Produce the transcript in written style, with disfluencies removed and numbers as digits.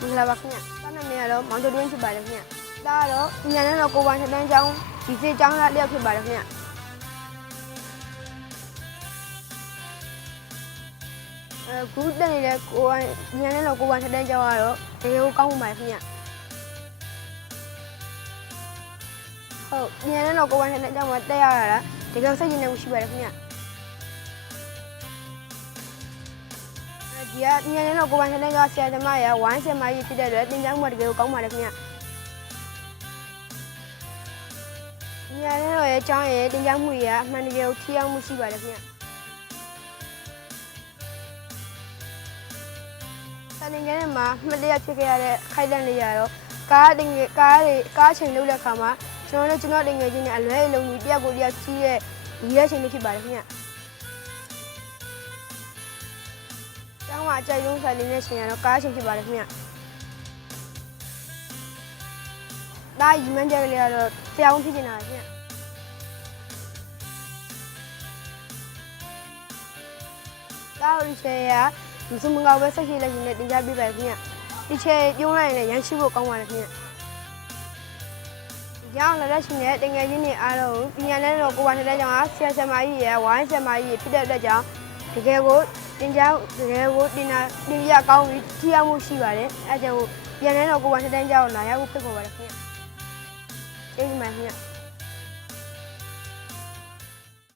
မင်္ဂလာပါခင်ဗျ။တာနာမည်ကတော့မောင်ကျော်တွင်းဖြစ်ပါတယ်ခင်ဗျ။ဒါကတော့ညနေတော့ကိုပိုင်ထတန်းကျောင်းဒီစေကျောင်းသားတယောက်ဖြစ်ပါတယ်ခင်ဗျ။ခုတက်နေတဲ့ကိုပိုင်ညနေတော့ကိုပိုင်ထတန်းကျောင်းကတော့တကယ်ကိုကောင်းမှုပါတယ်ခင်ဗျ။ဟုတ်ညနေတော့ကိုပိုင်ထတန်းကျောင်းမှာတက်ရတာတကယ်စိတ်ရင်းနေမှုရှိပါတယ်ခင်ဗျ။ဒီကညနေတော့ကိုပိုင်ထတန်းကျောင်းဆရာသမားရဝိုင်းဆရာမကြီးဖြစ်တဲ့အတွက်တင်ကြားမှုတကယ်ကိုကောင်းပါတယ်ခင်ဗျ။ညနေတော့ရဲ့ကျောင်းရဲ့တင်ကြားမှုတွေကအမှန်တကယ်ကိုထိရောက်မှုရှိပါတယ်ခင်ဗျ။တနင်္ဂနွေမှာမှတ်တရဖြစ်ခဲ့ရတဲ့ခိုက်တန့်လေးရတော့ကားချိန်လုပ်တဲ့အခါမှာကျွန်တော်တင်ငယ်ချင်းနဲ့အလွဲအလုံးကြီးတယောက်ကိုတယောက်ကြီးတဲ့ဒီရက်ချိန်လေးဖြစ်ပါတယ်ခင်ဗျ။ကျောင်းမှာအကြိုက်ဆုံးဆိုင်လေးနဲ့ချိန်ရတော့ကားချိန်ဖြစ်ပါတယ်ခင်ဗျ။ဒါရီမန်းကြက်ကလေးကတော့ဆရာဝန်ဖြစ်နေတာခင်ဗျ။ဒါကိုဒီချက်ရဒီစမငါပဲဆက်ရှိလိုက်ရင်လည်းတင်ကြပြပါခင်ဗျ။ဒီချက်ပြုံးလိုက်ရင်လည်းရမ်းရှိဖို့ကောင်းပါတယ်ခင်ဗျ။ကျောင်းလက်ရှိနဲ့တင်ငယ်ချင်းတွေအားလုံးပညာနဲ့တော့ကိုယ်ပိုင်တဲ့ကြောင့်ဆရာဆရာမကြီးရဝိုင်းဆရာမကြီးဖြစ်တဲ့အတွက်ကြောင့်တကယ်ကိုတင်ပြကောင်းပြီးထိရောက်မှုရှိပါတယ်အဲကြောင့်ပြန်လဲတော့ကိုယ်ပိုင်တဲ့ကြောင့်လာရောက်ဖို့ဖိတ်ခေါ်ပါတယ်ခင်ဗျကျေးဇူးပါခင်ဗျ